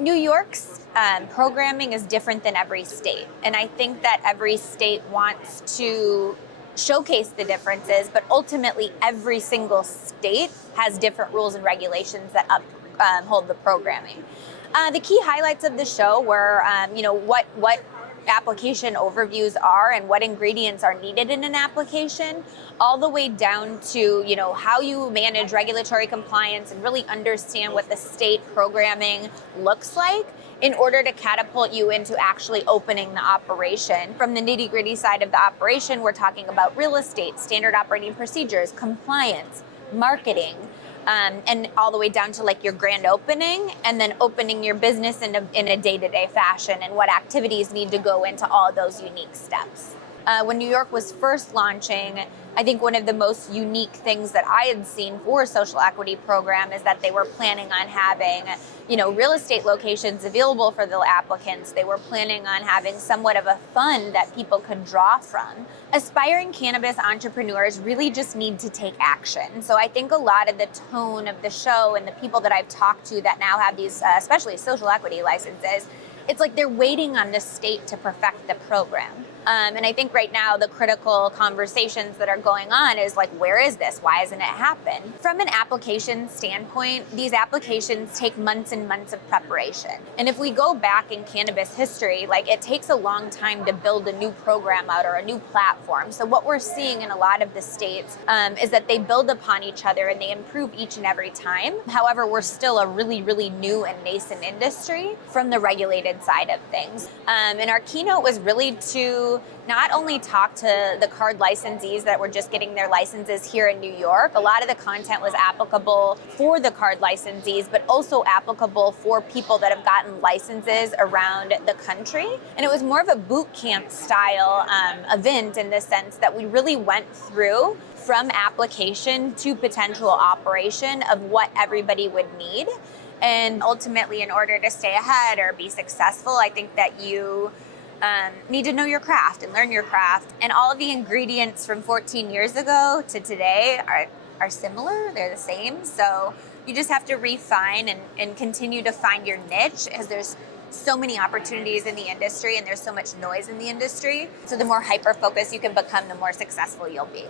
New York's programming is different than every state. And I think that every state wants to showcase the differences, but ultimately every single state has different rules and regulations that hold the programming. The key highlights of the show were, what application overviews are and what ingredients are needed in an application, all the way down to, how you manage regulatory compliance and really understand what the state programming looks like in order to catapult you into actually opening the operation. From the nitty-gritty side of the operation, we're talking about real estate, standard operating procedures, compliance, marketing, and all the way down to like your grand opening, and then opening your business in a day-to-day fashion, and what activities need to go into all those unique steps. When New York was first launching, I think one of the most unique things that I had seen for a social equity program is that they were planning on having, real estate locations available for the applicants. They were planning on having somewhat of a fund that people could draw from. Aspiring cannabis entrepreneurs really just need to take action. So I think a lot of the tone of the show and the people that I've talked to that now have these, especially social equity licenses, it's like they're waiting on the state to perfect the program. And I think right now the critical conversations that are going on is like, where is this? Why hasn't it happened? From an application standpoint, these applications take months and months of preparation. And if we go back in cannabis history, like it takes a long time to build a new program out or a new platform. So what we're seeing in a lot of the states is that they build upon each other and they improve each and every time. However, we're still a really, really new and nascent industry from the regulated side of things. And our keynote was really to not only talk to the card licensees that were just getting their licenses here in New York. A lot of the content was applicable for the card licensees, but also applicable for people that have gotten licenses around the country. And it was more of a boot camp style event in the sense that we really went through from application to potential operation of what everybody would need. And ultimately, in order to stay ahead or be successful, I think that you need to know your craft and learn your craft. And all of the ingredients from 14 years ago to today are similar, they're the same. So you just have to refine and continue to find your niche, because there's so many opportunities in the industry and there's so much noise in the industry. So the more hyper-focused you can become, the more successful you'll be.